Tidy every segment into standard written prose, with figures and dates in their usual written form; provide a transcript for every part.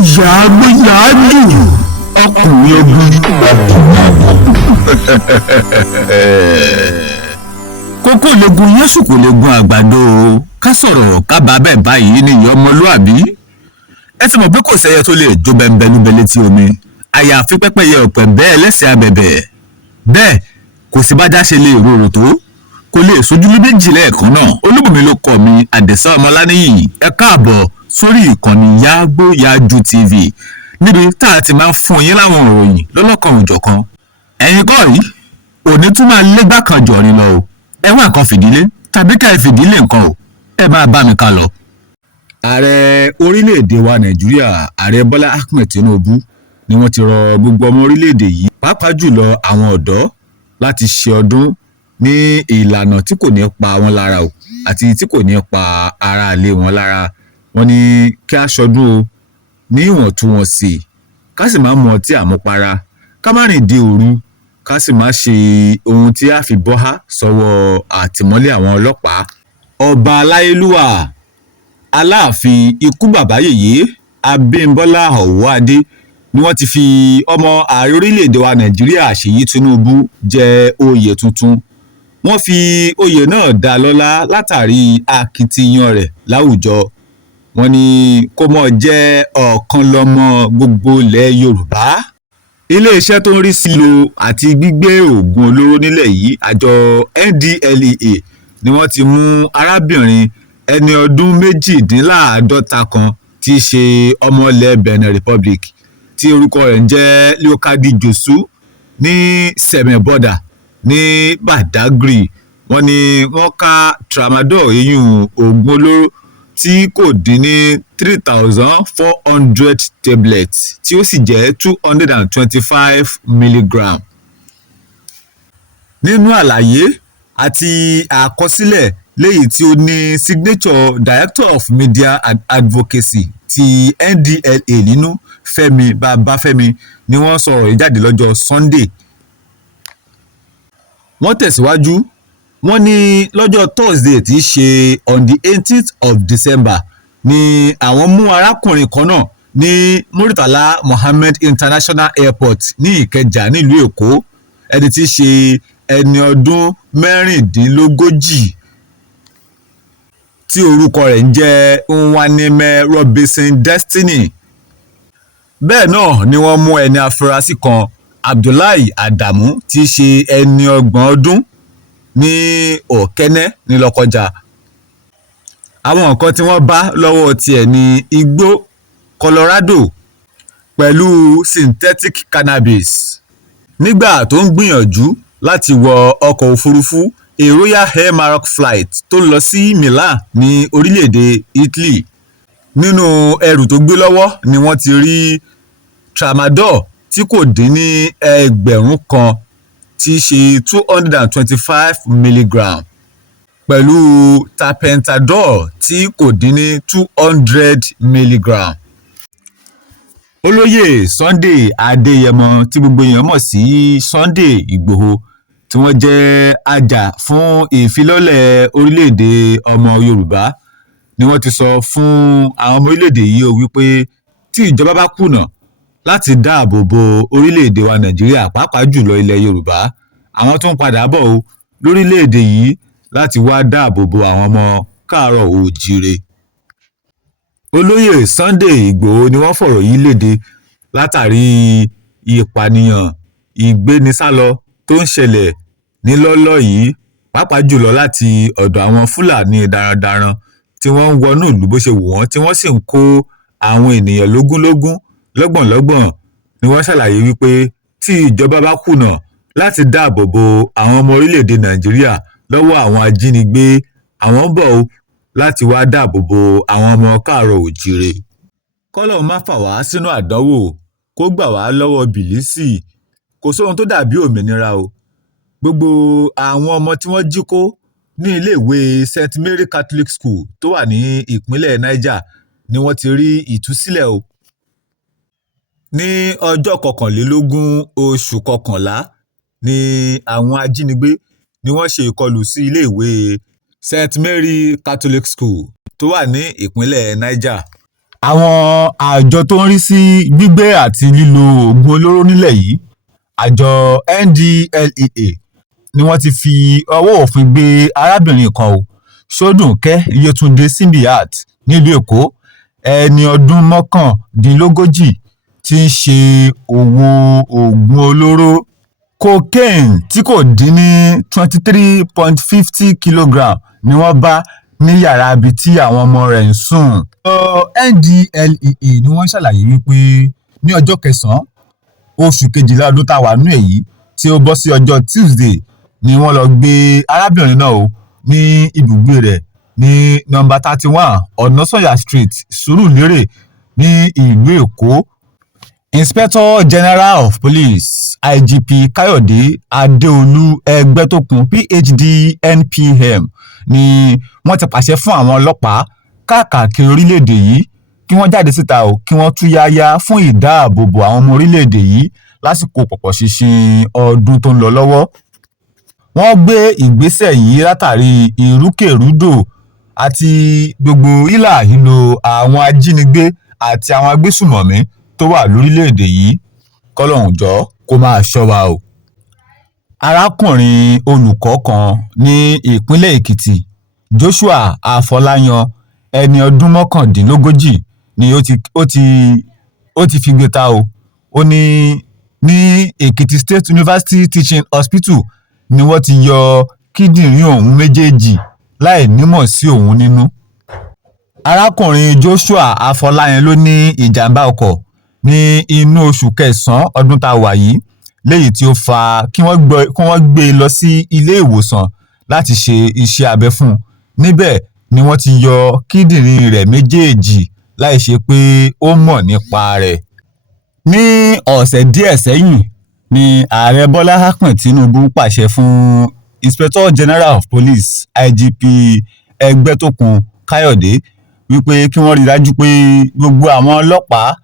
Yàgbéyàájú ọkùnrin ogun. Kókó legun Yésù kò lè gun àgbàdo ká sọ̀rọ̀ ká bá bẹ́ẹ̀ báyìí ní ìyá ọmọlúàbí. Ẹ ti mọ̀ pé kò sẹ́yẹ tó lè jó bẹ́ńbẹ́lúbẹ́ létí omi. Àyàfi pẹ́pẹ́yẹ ọ̀pẹ̀ bẹ́ẹ̀ lẹ́sẹ̀ abẹ̀bẹ̀. Bẹ́ẹ̀ kò sí bájá ṣe lè rorò tó. Kò lè sojú méjì lẹ́ẹ̀kan náà. Olúbùnmi ló kọ mi Àdẹ̀sá Ọmọláníyì. Ẹ káàbọ̀ sórí ìkànnì Yàgbéyàájú TV níbi tá a ti máa ń fún yín láwọn ìròyìn lọ́lọ́kan òjọ̀kan. Ẹ̀yin kọ́ yìí òní tún máa légbá kan jọ̀rin lọ o. Ẹ wá nǹkan fìdílé tàbí ká ẹ fìdílé nǹkan o. Ẹ máa bá mi ká lọ. Ààrẹ orílẹ̀-èdè wa Nàìjíríà, Ààrẹ Bọ́lá Ahmed Tinubu ni wọ́n ti rọ gbogbo ọmọ orílẹ̀-èdè yìí pàápàá jùlọ àwọn ọ̀dọ́ láti ṣe ọdún ní ìlànà tí kò ní pa wọn lára o àti tí kò ní pa ara ilé wọn lára. Wọ́n ní kí a ṣọdún o ní ìwọ̀ntúnwọ̀nsì, ká sì máa mu ọtí àmupara, ká má rìn dé òru, ká sì má ṣe ohun tí a fi bọ́há sọ́wọ́ àtìmọ́lé àwọn ọlọ́pàá. Ọba aláyélúwà Aláàfin ikú bàbá yèyé Abímbọ́lá Ọ̀wọ́adé ni wọ́n ti fi ọmọ ààrẹ orílẹ̀-èdè wa Nàìjíríà Ṣèyí Tinubu jẹ oyè tuntun. Wọ́n fi oyè náà dá lọ́lá látàrí akitiyan rẹ̀ láwùjọ. Wọ́n ní kó mọ̀ jẹ́ ọ̀kan lọ́mọ gbogbo ilẹ̀ Yorùbá. Iléeṣẹ́ tó ń rí sí lílo àti gbígbé oògùn olóró nílẹ̀ yìí, àjọ NDLEA, ni wọ́n ti mú arábìnrin ẹni ọdún 52 kan tí í ṣe ọmọ ilẹ̀ Benin Republic tí orúkọ rẹ̀ ń jẹ́ Leokadi Josu ní Sẹ̀mẹ̀-bọ́dà ní Badagry. Wọ́n ní wọ́n ká tramadol eyín oògùn olóró tí kò dín ní 3,400 tablets tí ó sì jẹ́ 225 milligram. Nínú àlàyé àti àkọsílẹ̀ léyìí tí ó ní signature Director of Media and Advocacy ti NDLEA nínú, Fẹ́mi Babafẹ́mi, ni wọ́n sọ̀rọ̀ yìí jáde lọ́jọ́ Sunday. Wọ́n tẹ̀síwájú. Wọ́n ní lọ́jọ́ Thursday tí í ṣe on the 18th of December ni àwọn mú arákùnrin kan náà ní Muritala Mohammed International Airport ní Ìkẹjà nílùú Èkó, ẹni tí í ṣe ẹni ọdún 36 tí orúkọ rẹ̀ ń jẹ́ Nwaneme Robinson Destiny. Bẹ́ẹ̀ náà ni wọ́n mú ẹni afurasí kan Abdullahi Adamu tí í ṣe ẹni 30 ọdún ní Òkẹ́nẹ́ ní Lọ́kọ́jà. Àwọn nǹkan tí wọ́n bá lọ́wọ́ tiẹ̀ ní igbó Colorado pẹ̀lú synthetic cannabis. Nígbà tó ń gbìyànjú láti wọ ọkọ̀ òfurufú a Royal Air Maroc flight tó lọ sí Milan ní orílẹ̀-èdè Italy. Nínú ẹrù tó gbé lọ́wọ́ ni wọ́n ti rí tramadol tí kò dín ní 1000 kan tí í ṣe 225 milligram pẹ̀lú tapentadol tí kò dín ní 200 milligram. Olóyè Sunday Adéyẹmọ tí gbogbo èèyàn mọ̀ sí Sunday Igboho, tí wọ́n jẹ́ ajá fún ìfilọ́lẹ̀ orílẹ̀-èdè ọmọ Yorùbá, ni wọ́n ti sọ fún àwọn ọmọ orílẹ̀-èdè yìí o wípé tí ìjọba bá kùnà láti dáàbò bo orílẹ̀-èdè wa Nàìjíríà pàápàá jùlọ ilẹ̀ Yorùbá, àwọn tó ń padà bọ̀ o lórílẹ̀-èdè yìí láti wá dáàbò bo àwọn ọmọ káàárọ̀ oòjíire. Olóyè Sunday Igboho ni wọ́n fọ̀rọ̀ yìí léde látàrí ìpànìyàn ìgbénisálọ tó ń ṣẹlẹ̀ nílọ́lọ́ yìí, pàápàá jùlọ láti ọ̀dọ̀ àwọn Fúlàní darandaran tí wọ́n ń wọnú ìlú bó ṣe wù wọ́n, tí wọ́n sì ń kó àwọn ènìyàn lógúnlógún lọ́gbọ̀nlọ́gbọ̀n. Ni wọ́n ṣàlàyé wípé tí ìjọba bá kùnà láti dáàbò bo àwọn ọmọ orílẹ̀-èdè Nàìjíríà lọ́wọ́ àwọn ajínigbé, àwọn ń bọ̀ o láti wá dáàbò bo àwọn ọmọ káàárọ̀ oòjíire. Kọ́lọ́run má fà wá sínú àdánwò, kó gbà wá lọ́wọ́ bìlísì. Kò sóhun tó dàbí òmìnira o. Gbogbo àwọn ọmọ tí wọ́n jí kó ní iléèwé St. Mary Catholic School tó wà ní ìpínlẹ̀ Niger ni wọ́n ti rí ìtúsílẹ̀ o. Ní ọjọ́ 21 oṣù kọkànlá ni àwọn ajínigbé ni wọ́n ṣe ìkọlù sí iléèwé St. Mary Catholic School tó wà ní ìpínlẹ̀ Niger. àwọn àjọ tó ń rí sí gbígbé àti lílo oògùn olóró nílẹ̀ yìí, àjọ NDLEA, ni wọ́n ti fi ọwọ́ òfin gbé arábìnrin kan o, Sódùnkẹ́ Yétúndé Simbiat, nílùú Èkó, ẹni ọdún mọ́kàndínlógójì, tí ń ṣe òwò oògùn olóró cocaine tí kò dín ní 23.50 kilogram ni wọ́n bá ní yàrá ibi tí àwọn ọmọ rẹ̀ ń sùn. NDLEA ni wọ́n ṣàlàyé wípé ní ọjọ́ kẹsàn-án oṣù kejìlá ọdún tá a wà nínú èyí, tí ó bọ́ sí ọjọ́ Tuesday, ni wọ́n lọ gbé arábìnrin náà o ní ibùgbé rẹ̀ ní nọ́mbà 31 Ọ̀nàsànyà Street, Sùúrùlérè ní ìlú Èkó. Inspector General of Police IGP Káyọ̀dé Adéolú Ẹgbẹ́tókun PhD NPM ni wọ́n ti pàṣẹ fún àwọn ọlọ́pàá káàkiri orílẹ̀-èdè yìí kí wọ́n jáde síta o, kí wọ́n túyáyá fún ìdáàbòbò àwọn ọmọ orílẹ̀-èdè yìí lásìkò pọ̀pọ̀ ṣinṣin ọdún tó ń lọ lọ́wọ́. Wọ́n gbé ìgbésẹ̀ yìí látàrí ìrúkèrúdò àti gbogbo hílàhílo àwọn ajínigbé àti àwọn agbésùmọ̀mí tó wà lórílẹ̀-èdè yìí. Kọ́lọ́hún jọ̀ọ́ kó máa ṣọ́ wa o. Arákùnrin olùkọ́ kan ní ìpínlẹ̀ Èkìtì, Joshua Afọláyan, ẹni ọdún mọ́kàndínlógójì, ni ó ti figbe ta o. Ó ní Èkìtì State University Teaching Hospital ni wọ́n ti yọ kíndìnrín òun méjèèjì láì nímọ̀ sí òun nínú. Arákùnrin Joshua Afọláyan ló ní ìjàmbá ọkọ̀ ní inú oṣù kẹsàn-án ọdún tá a wà yìí, léyìí tí ó fa kí wọ́n gbé e lọ sí ilé ìwòsàn láti ṣe iṣẹ́ abẹ fún un. Níbẹ̀ ni wọ́n ti yọ kíndìnrín rẹ̀ méjèèjì láì ṣe pé ó mọ̀ nípa rẹ̀. Ní ọ̀sẹ̀ díẹ̀ sẹ́yìn ni ààrẹ Bọ́lá Ahmed Tinubu pàṣẹ fún Inspector General of Police IGP Ẹgbẹ́tókun Káyọ̀dé wípé kí wọ́n rí dájú pé gbogbo àwọn ọlọ́pàá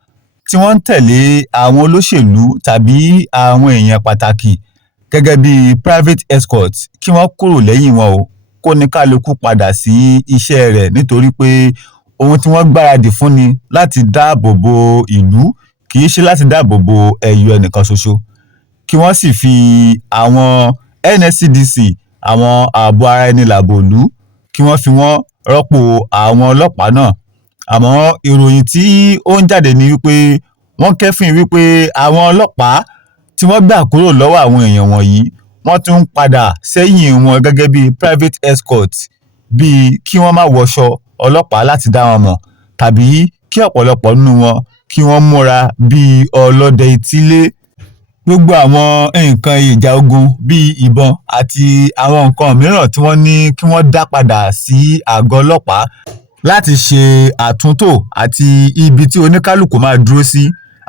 tí wọ́n ń tẹ̀lé àwọn olóṣèlú tàbí àwọn èèyàn pàtàkì gẹ́gẹ́ bí private escort kí wọ́n kúrò lẹ́yìn wọn o, kó ní kálukú padà sí iṣẹ́ rẹ̀, nítorí pé ohun tí wọ́n gbáradì fún ni láti dáàbò bo ìlú, kì í ṣe láti dáàbò bo ẹ̀yọ ẹnìkan ṣoṣo. Kí wọ́n sì fi àwọn NSCDC, àwọn ààbò ara ẹni làbò ìlú, kí wọ́n fi wọ́n rọ́pò àwọn ọlọ́pàá náà. Àmọ́ ìròyìn tí ó ń jáde ni wípé wọ́n kẹ́fìn wípé àwọn ọlọ́pàá tí wọ́n gbà kúrò lọ́wọ́ àwọn èèyàn wọ̀nyí, wọ́n tún ń padà sẹ́yìn wọn gẹ́gẹ́ bí private escort, bíi kí wọ́n má wọṣọ ọlọ́pàá láti dá wọn mọ̀, tàbí kí ọ̀pọ̀lọpọ̀ nínú wọn kí wọ́n múra bíi ọlọ́dẹ etílé. Gbogbo àwọn nǹkan ìjà ogun bíi ìbọn àti àwọn nǹkan mìíràn tí wọ́n ní kí wọ́n dá padà sí àgọ́ ọlọ́pàá láti ṣe àtúntò àti ibi tí oníkálukú máa dúró sí.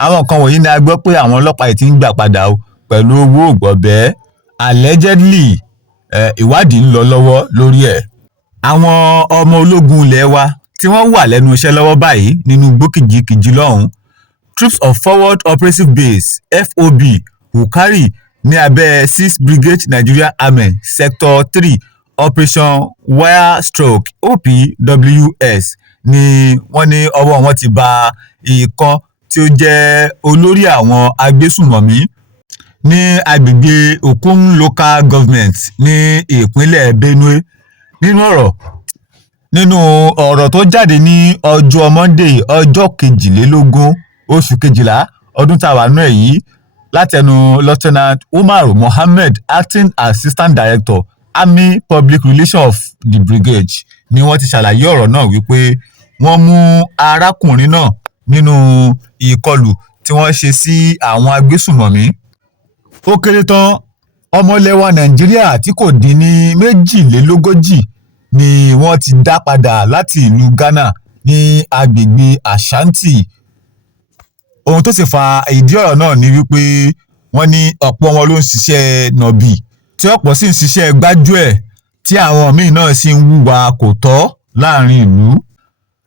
Àwọn nǹkan wọ̀nyí ni a gbọ́ pé àwọn ọlọ́pàá yìí ti ń gbà padà o, pẹ̀lú owó ògbọ̀bẹ́. Allegedly, ìwádìí ń lọ lọ́wọ́ lórí ẹ̀. Àwọn ọmọ ológun ilẹ̀ wa tí wọ́n wà lẹ́nu iṣẹ́ lọ́wọ́ báyìí nínú igbó kìjikìji lọ́hùn-ún, Troops of Forward Operative Base FOB Wukari ní abẹ́ 6th Brigade Nigerian Army Sector 3 Operation Wire Stroke OPWS ni wọ́n ní ọwọ́ wọn ti ba ìkan tí ó jẹ́ olórí àwọn agbésùmọ̀mí ní agbègbè Okun Local Government ní ìpínlẹ̀ Benue. Nínú ọ̀rọ̀ tó jáde ní ọjọ́ Monday ọjọ́ 22 oṣù kejìlá ọdún tá a wà nínú ẹ̀ yìí, látẹnu Lieutenant Umar Mohammed, Acting Assistant Director Army Public Relations of the Brigade, ni wọ́n ti ṣàlàyé ọ̀rọ̀ náà wípé wọ́n mú arákùnrin náà nínú ìkọlù tí wọ́n ṣe sí àwọn agbésùmọ̀mí. Ó kéré tán ọmọ ilẹ̀ wa Nàìjíríà tí kò dín ní 42 ni wọ́n ti dá padà láti ìlú Ghana ní agbègbè Ashanti. Ohun tó sì fa ìdí ọ̀rọ̀ náà ni wípé wọ́n ní ọ̀pọ̀ wọn ló ń ṣiṣẹ́ nọ̀bì, tí ọ̀pọ̀ sì ń ṣiṣẹ́ gbájúẹ̀, tí àwọn míì náà sì ń hùwà kò tọ́ láàrin ìlú.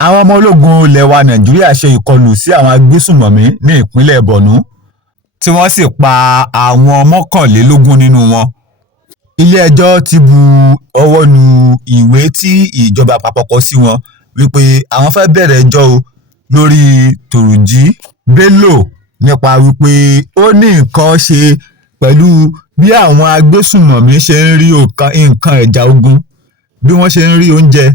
Àwọn ọmọ ológun ilẹ̀ wa Nàìjíríà ṣe ìkọlù sí àwọn agbésùmọ̀mí ní ìpínlẹ̀ Borno, tí wọ́n sì pa àwọn 21 nínú wọn. Ilé-ẹjọ́ ti bu ọwọ́ lu ìwé tí ìjọba àpapọ̀ kọ sí wọn wípé àwọn fẹ́ bẹ̀rẹ̀ ẹjọ́ o lórí Turji Bello nípa wípé ó ní nǹkan ṣe pẹ̀lú bí àwọn agbésùnmọ̀mí ṣe ń rí nǹkan ẹ̀jà ogun, bí wọ́n ṣe ń rí oúnjẹ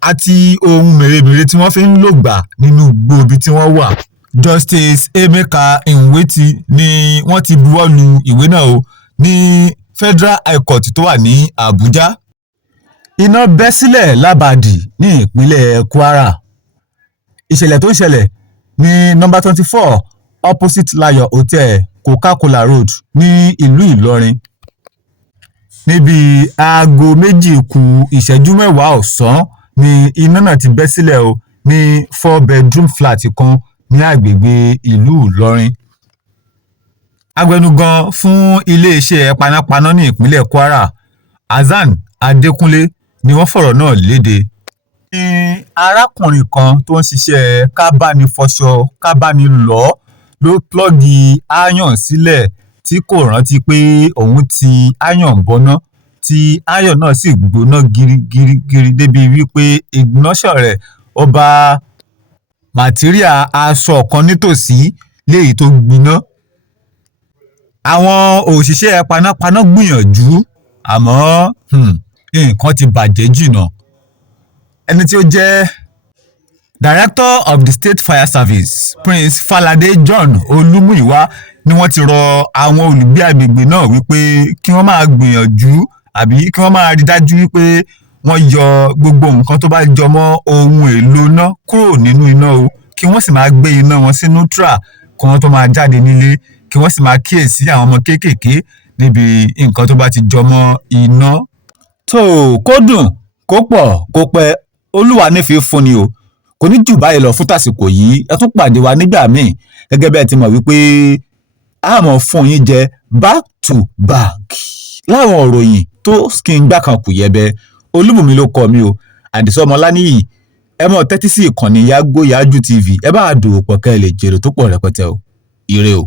àti ohun mèremère tí wọ́n fi ń lògbà nínú igbó ibi tí wọ́n wà. Justice Emeka Nweti ni wọ́n ti buwọ́ lu ìwé náà o ní Federal High Court tó wà ní Abuja. Iná bẹ́ sílẹ̀ l'Abadi ní ìpínlẹ̀ Kwara. Ìṣẹ̀lẹ̀ tó ń ṣẹlẹ̀ ní nọ́mbà 24 opposite Layo Hotel, Coca-Cola Road ní ìlú Ìlọrin. Níbi aago 2:10 ọ̀sán ni iná náà ti bẹ́ sílẹ̀ o ní 4-bedroom flat kan ní agbègbè ìlú Ìlọrin. Agbẹnugan fún iléeṣẹ́ panápaná ní ìpínlẹ̀ Kwara, Hasan Adékúnlé, ni wọ́n fọ̀rọ̀ náà léde. Ní arákùnrin kan tó ń ṣiṣẹ́ kábánifọṣọ kábánilọ́ ló plọ́ọ̀gì áyọ̀n sílẹ̀ tí kò rántí pé òun ti áyọ̀n bọná, tí áyọ̀n náà sì gbóná girigiri débi wípé ignition rẹ̀ ó bá màtíríà aṣọ kan nítòsí léyìí tó gbiná. Àwọn òṣìṣẹ́ panápaná gbìyànjú àmọ́ nǹkan ti bàjẹ́ jìnnà. Ẹni tí ó jẹ́ Director of the State Fire Service, Prince Falade John Olúmúyìwá, ni wọ́n ti rọ àwọn olùgbé agbègbè náà wípé kí wọ́n máa gbìyànjú àbí kí wọ́n máa rí dájú wípé wọ́n yọ gbogbo nǹkan tó bá jọmọ́ ohun èlò iná kúrò nínú iná o, kí wọ́n sì máa gbé iná wọn sí neutral kí wọ́n tó máa jáde nílé, kí wọ́n sì máa kíyèsí àwọn ọmọ kéékèèké níbi nǹkan tó bá ti jọmọ́ iná. tó kó dùn kó pọ̀ kó pẹ́, Olúwa nífẹ̀ẹ́ fúnni o. Kò ní jù báyìí lọ fún tàsìkò yìí. Ẹ tún pàdé wa nígbà míì gẹ́gẹ́ bẹ́ẹ̀ ti mọ̀ wípé a máa fún yín jẹ back to back láwọn òròyìn tó kí n gbá kan kù yẹbẹ. Olúbùnmi ló kọ mi o, Àdìsá Ọmọláníyì. Ẹ mọ̀ tẹ́tí sí ìkànnì Yágbó Yájú TV. Ẹ bá a dòwò pọ̀ kẹ́ ẹ lè jèrè tó pọ̀ rẹpẹtẹ o. Ire o.